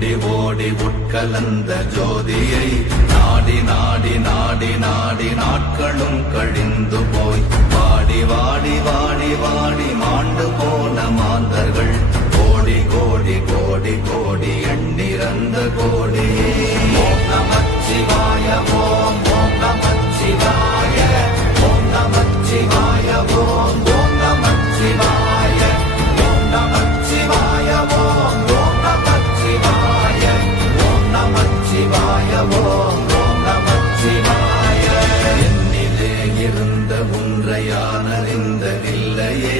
ஓடி ஓடி உட்கலந்த ஜோதியை நாடி நாடி நாடி நாடி நாட்களும் கழிந்து போய் வாடி வாடி வாடி வாடி மாண்டு போன மாந்தர்கள் கோடி கோடி கோடி கோடி எண்ணிறந்த கோடி. ஓம் நமச்சிவாய ஓம் ஓம் நமச்சிவாய ஓம் நமச்சிவாய ஓம் ஓம் நமச்சிவாய ஓம் நமச்சிவாய ஓம் ஓம் நமச்சிவாய ஓம் நமச்சிவாய ஓம் ஓம் நமச்சிவாய. என்னிலே இருந்த ஒன்றை யானறிந்ததில்லையே,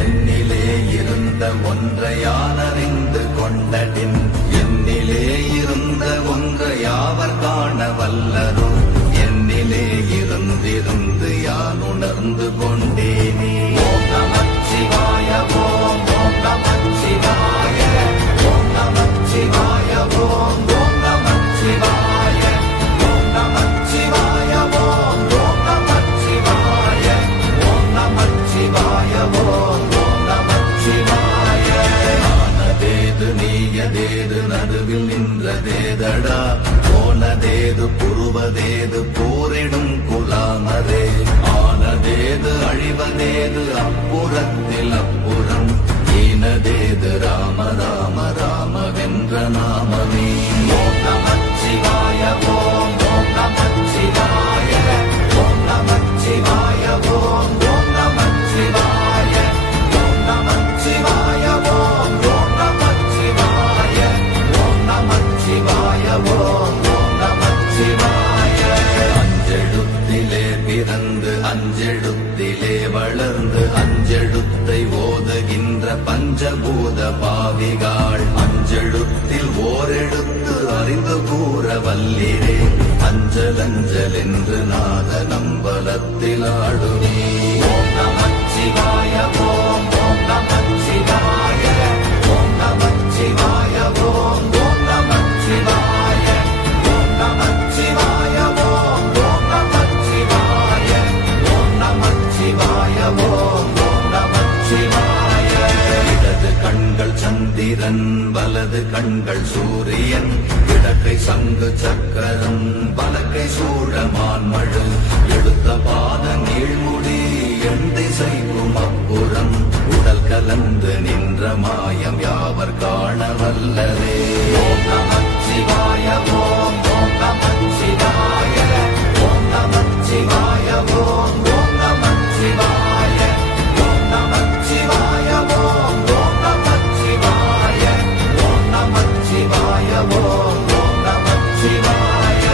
என்னிலே இருந்த ஒன்றை யானறிந்து கொண்டடின், என்னிலே இருந்த ஒன்றை யாவர் காண வல்லரோ, என்னிலே இருந்திருந்து யான் உணர்ந்து கொண்டேனே. ஓம் நமச்சிவாய ஓம் ஓம் நமச்சிவாய ஓம் நமச்சிவாய ஓம் ஓம் நமச்சிவாய ஓம் நமச்சிவாய ஓம் ஓம் நமச்சிவாய ஓம் நமச்சிவாய ஓம் ஓம் நமச்சிவாய. ஆனதேது நீயதேது நடுவில் நின்றதேதடா, போனதேது புருவதேது போரிடும் குலாமரே, ஆனதேது அழிவதேது அப்புறத்தில் அப்புறம், ஈனதேது ராம ராம ராமவென்ற நாமமே. ஓம் நமச்சிவாய ஓம் ஓம் நமச்சிவாய ஓம் நமச்சிவாய ஓம் ஓம் நமச்சிவாய ஓம் நமச்சிவாய ஓம் ஓம் நமச்சிவாய ஓம் நமச்சிவாய ஓம் ஓம் நமச்சிவாய. அஞ்செழுத்திலே பிறந்து அஞ்செழுத்திலே வளர்ந்து அஞ்செழுத்தை ஓதுகின்ற பஞ்சபூத பாவிகாள், அஞ்செழுத்தில் ஓரெழுத்து அறிந்து கூற வல்லிரே, அஞ்சல் அஞ்சல் என்று நாத நம்பலத்தில் ஆடுவே. ஓம் நமச்சிவாய ஓம் ஓம் நமச்சிவாய ஓம் நமச்சிவாய ஓம் ஓம் நமச்சிவாய ஓம் நமச்சிவாய ஓம் ஓம் நமச்சிவாய ஓம் நமச்சிவாய ஓம் ஓம் நமச்சிவாய. இடது கண்கள் சந்திரன் வலது கண்கள் சூரியன், இடக்கை சங்கு சக்கரம் வலக்கை சூழமான் மழு, எடுத்த பாத நீழ்முடி எண் திசைக்கும் அப்புறம், உடல் கலந்து நின்ற மாயம் யாவர் காண வல்லரே. ஓம் நமச்சிவாய ஓம் ஓம் நமச்சிவாய ஓம் நமச்சிவாய ஓம் ஓம் நமச்சிவாய ஓம் நமச்சிவாய ஓம் ஓம் நமச்சிவாய ஓம் நமச்சிவாய ஓம் ஓம் நமச்சிவாய.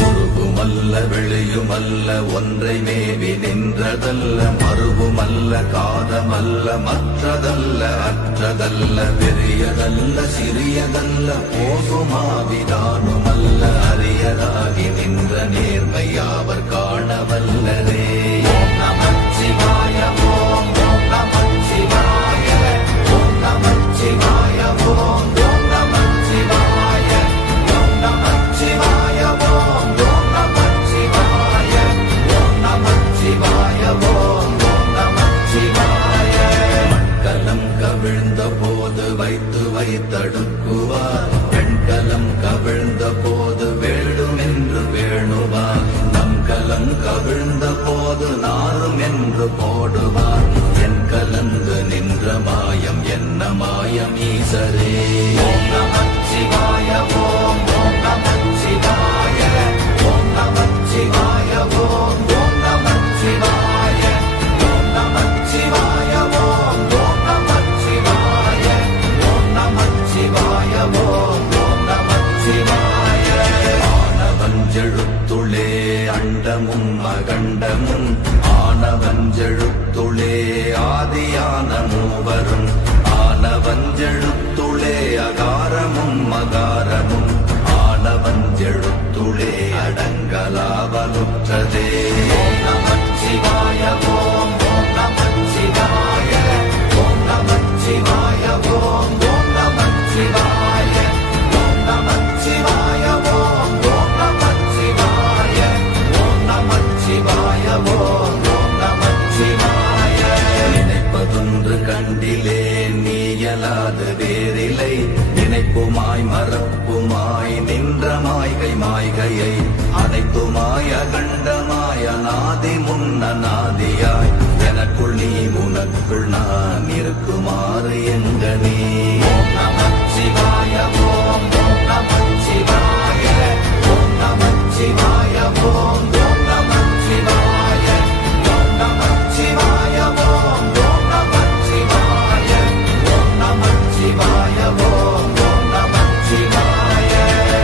உருகுமல்ல வெளியுமல்ல ஒன்றை மேவி நின்றதல்ல, மறுவுமல்ல காதமல்ல மற்றதல்ல அற்றதல்ல, பெரியதல்ல சிறியதல்ல போகுமாவிதானுமல்ல, அரியதாகி நின்ற நேர்மை யாவர் காண வல்லரே. ஓம் நமச்சிவாய ஓம் ஓம் நமச்சிவாய ஓம் நமச்சிவாய ஓம் ஓம் நமச்சிவாய ஓம் நமச்சிவாய ஓம் ஓம் நமச்சிவாய ஓம் நமச்சிவாய ஓம் ஓம் நமச்சிவாய. மண்கலம் கவிழ்ந்த போது வைத்து வைத்தடுக்குவார், பெண்கலம் கவிழ்ந்த போது வேடும் என்று வேணுவார், நம் கலம் கவிழ்ந்த போது நாரும் என்று போடுவார், என் கலந்து நின்ற மாயம் என்ன மாயம் ஈசரே. ஓம் நமச்சிவாய ஓம் ஓம் நமச்சிவாய ஓம் நமச்சிவாய ஓம் ஓம் நமச்சிவாய ஓம் நமச்சிவாய ஓம் ஓம் நமச்சிவாய ஓம் நமச்சிவாய ஓம் ஓம் நமச்சிவாய. ஆனவஞ்செழுத்துளே அண்டமும் அகண்டமும், ஆனவஞ்செழுத்துளே ஆதியான மூவரும், ஆனவஞ்செழுத்துளே அகாரமும் மகாரமும், ஆனவஞ்செழுத்துளே அடங்கலாவலுற்றதே. ஓம் நமச்சிவாய ஓம் ஓம் நமச்சிவாய ஓம் நமச்சிவாய ஓம் ஓம் நமச்சிவாய ஓம் நமச்சிவாய ஓம் ஓம் நமச்சிவாய. நினைப்பதொன்று கண்டிலே நீயலாது வேறில்லை, நினைப்புமாய் மறப்புமாய் நின்ற மாய்கை மாய்கையை அனைத்துமாய் அகண்டமாய் அநாதி முன்னநாதியாய் எனக்குள் நீ உனக்குள் நான் இருக்குமாறு எங்க நீ. ஓம் நமச்சிவாய ஓம் ஓம் நமச்சிவாய ஓம் நமச்சிவாய ஓம் ஓம் நமச்சிவாய ஓம் நமச்சிவாய ஓம் ஓம் நமச்சிவாய ஓம் நமச்சிவாய ஓம் ஓம் நமச்சிவாய.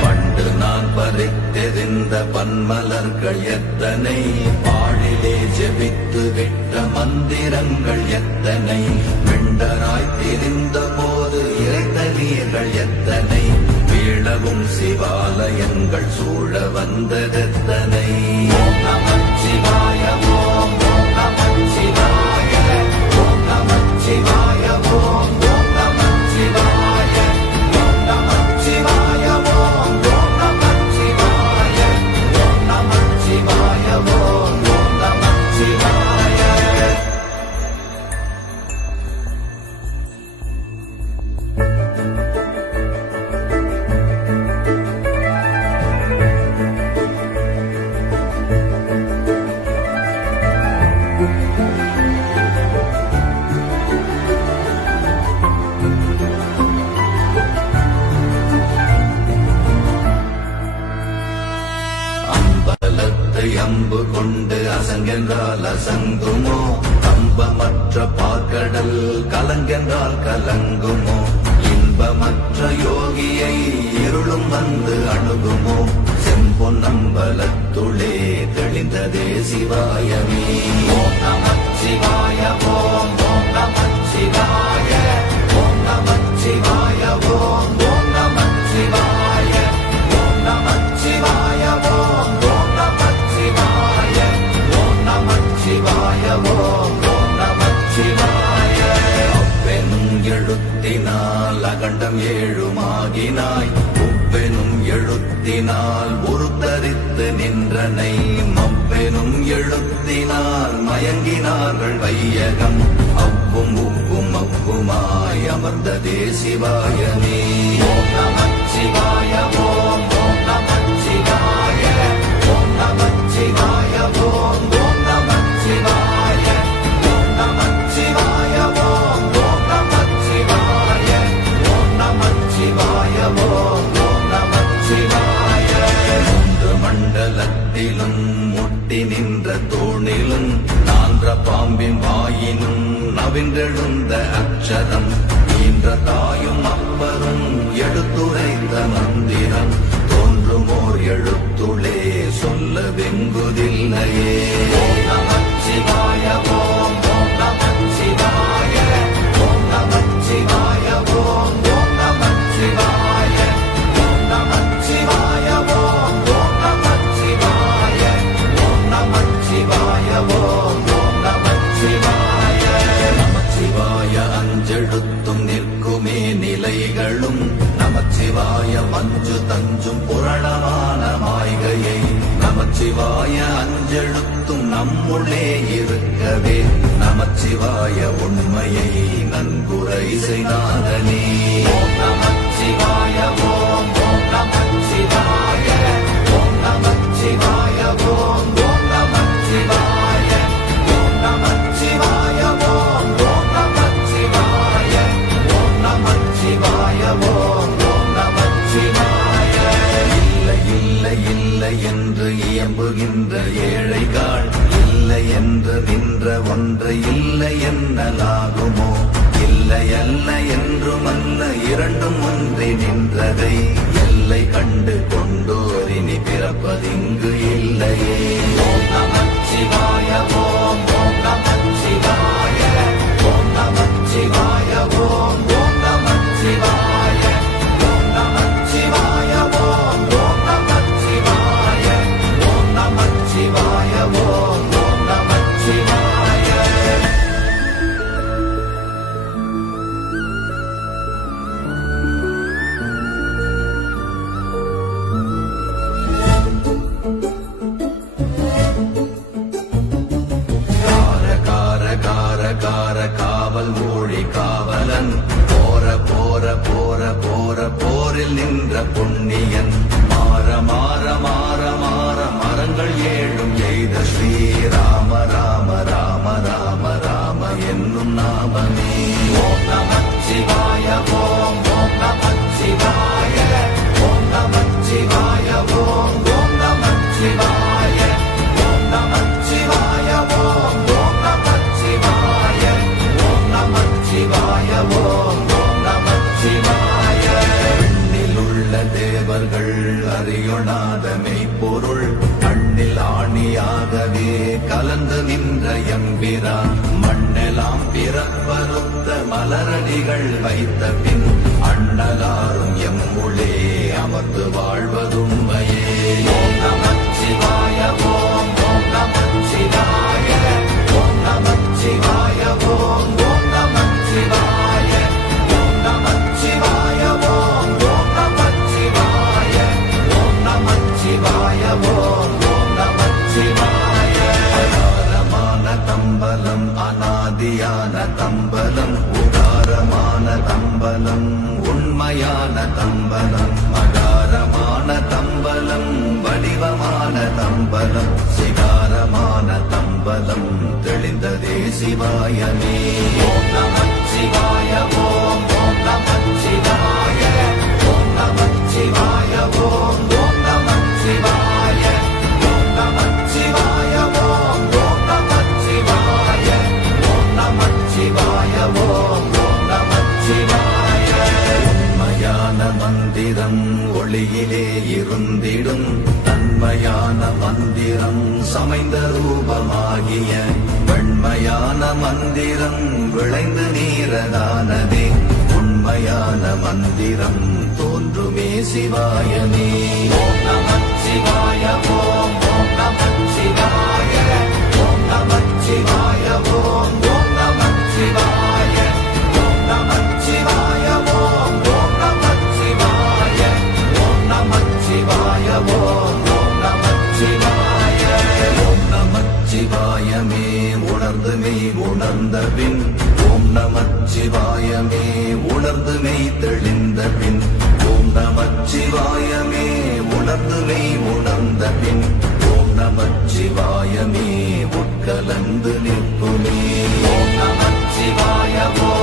பண்டு நான் பறித்தெறிந்த பன்மலர்கள் எத்தனை, பாழிலே ஜெபித்து விட்ட மந்திரங்கள் எத்தனை, வெண்டராய் தெரிந்த போது இறைத்த நீர்கள் எத்தனை, வீழவும் சிவாலயங்கள் சூழ வந்ததெத்தனை. ஓம் நமச்சிவாய ஓம் ஓம் நமச்சிவாய ஓம் நமச்சிவாய ஓம் ஓம் நமச்சிவாய ஓம் நமச்சிவாய ஓம் ஓம் நமச்சிவாய ஓம் நமச்சிவாய ஓம் ஓம் நமச்சிவாய. அம்பலத்தை அம்பு கொண்டு அசங்கென்றால் அசங்குமோ, கம்பமற்ற பாக்கடல் கலங்கென்றால் கலங்குமோ, இன்பமற்ற யோகியை இருளும் வந்து அணுகுமோ, செம்பொன்னம்பலத்துளே தெளிந்ததே சிவாயமே. ஓம் நமச்சிவாய ஓம் ஓம் நமச்சிவாய ஓம் நமச்சிவாய ஓம் ஓம் நமச்சிவாய ஓம் நமச்சிவாய ஓம் ஓம் நமச்சிவாய ஓம் நமச்சிவாய ஓம் ஓம் நமச்சிவாய. அப்பெனும் எழுத்தினால் அகண்டம் ஏழுமாகினாய், உப்பெனும் எழுத்தினால் உருத்தரித்து நின்றனை, மப்பெனும் எழுத்தினால் மயங்கினார்கள் வையகம், அவ்வும் உப்பும் அப்புமாய் அமர்ந்ததே சிவாயமே. ஓம் நமச்சிவாய ஓம் ஓம் நமச்சிவாய ஓம் நமச்சிவாய ஓம் ஓம் நமச்சிவாய ஓம் நமச்சிவாய ஓம் ஓம் நமச்சிவாய ஓம் நமச்சிவாய ஓம் ஓம் நமச்சிவாய. மூன்று மண்டலத்திலும் முட்டி நின்ற தூணிலும் நான்ற பாம்பின் வாயினும் நவின்றெழுந்த அக்ஷரம், ஈன்ற தாயும் அப்பரும் எடுத்துரைத்த மந்திரம், தோன்றுமோர் எழுத்துளே சொல்ல வெங்குதில்லையே. ஓம் நமச்சிவாய ஓம் ஓம் நமச்சிவாய ஓம் நமச்சிவாய ஓம் ஓம் நமச்சிவாய ஓம் நமச்சிவாய ஓம் ஓம் நமச்சிவாய ஓம் நமச்சிவாய ஓம் ஓம் நமச்சிவாய. நமச்சிவாய அஞ்செழுத்தும் நிற்குமே நிலைகளும், நமச்சிவாய மஞ்சு தஞ்சும் புரணமான மாய்கையை, நமச்சிவாய அஞ்செழுத்தும் நம்முள்ளே இருக்கவே, நமச்சிவாய உண்மையை நன்குரை செய்தாதனே. ஓம் நமச்சிவாய ஓம் ஓம் நமச்சிவாய ஓம் நமச்சிவாய ஓம் ஓம் நமச்சிவாய ஓம் நமச்சிவாய ஓம் ஓம் நமச்சிவாய ஓம் நமச்சிவாய ஓம் ஓம் நமச்சிவாய. இல்லை இல்லை இல்லை என்று இயம்புகின்ற ஏழைகள், இல்லை என்று நின்ற ஒன்று இல்லை என்னலாகுமோ, இல்லை அல்ல என்றுமல்ல இரண்டும் ஒன்றி நின்றதை, எல்லை கண்டு கொண்டோரினி பிறப்பதிங்கு இல்லையே. ஓம் நமச்சிவாய ஓம் ஓம் நமச்சிவாய ஓம் நமச்சிவாய ஓம் ஓம் நமச்சிவாய ஓம் நமச்சிவாய ஓம் ஓம் நமச்சிவாய ஓம் நமச்சிவாய ஓம் ஓம் நமச்சிவாய. நின்ற எம்பிரான் மண்ணெல்லாம் பிறப்பறுத்த மலரடிகள் வைத்த பின் அண்ணலாரும் எம்முளே அமர்ந்து வாழ்வதுண்மையே. ஓம் நமச்சிவாய ஓம் ஓம் நமச்சிவாய ஓம் நமச்சிவாய ஓம் ஓம் நமச்சிவாய ஓம் நமச்சிவாய ஓம் ஓம் நமச்சிவாய ஓம் நமச்சிவாய ஓம் ஓம் நமச்சிவாய. அகாரமான தம்பலம் அநாதியான தம்பலம் உகாரமான தம்பலம் உண்மையான தம்பலம் மகாரமான தம்பலம் வடிவமான தம்பலம் சிகாரமான தம்பலம் தெளிந்ததே சிவாயமே. ஓம் நமச்சிவாய ஓம் ஓம் நமச்சிவாய ஓம் நமச்சிவாய ஓம் ஓம் நமச்சிவாய ஓம் நமச்சிவாய ஓம் ஓம் நமச்சிவாய ஓம் நமச்சிவாய ஓம் ஓம் நமச்சிவாய. உண்மையான மந்திரம் ஒளியிலே இருந்திடும் தன்மையான மந்திரம் சமைந்த ரூபமாகிய வெண்மையான மந்திரம் விளைந்து நீரதானதே உண்மையான மந்திரம் தோன்றுமே சிவாயமே. ஓம் நமச்சிவாய ஓம் ஓம் நமச்சிவாய ஓம் நமச்சிவாய ஓம் ஓம் நமச்சிவாய ஓம் நமச்சிவாய ஓம் ஓம் நமச்சிவாய ஓம் நமச்சிவாய ஓம் ஓம் நமச்சிவாய. ஓம் நமச்சிவாயமே உணர்ந்து மெய் உணர்ந்த பின் ஓம் நமச்சிவாயமே உணர்ந்து மெய் தெளிந்த பின் ஓம் நமச்சிவாயமே உணர்ந்து மெய் உணர்ந்த பின் ஓம் நமச்சிவாயமே உட்கலந்து நிற்குமே. ஓம் நமச்சிவாய ஓம்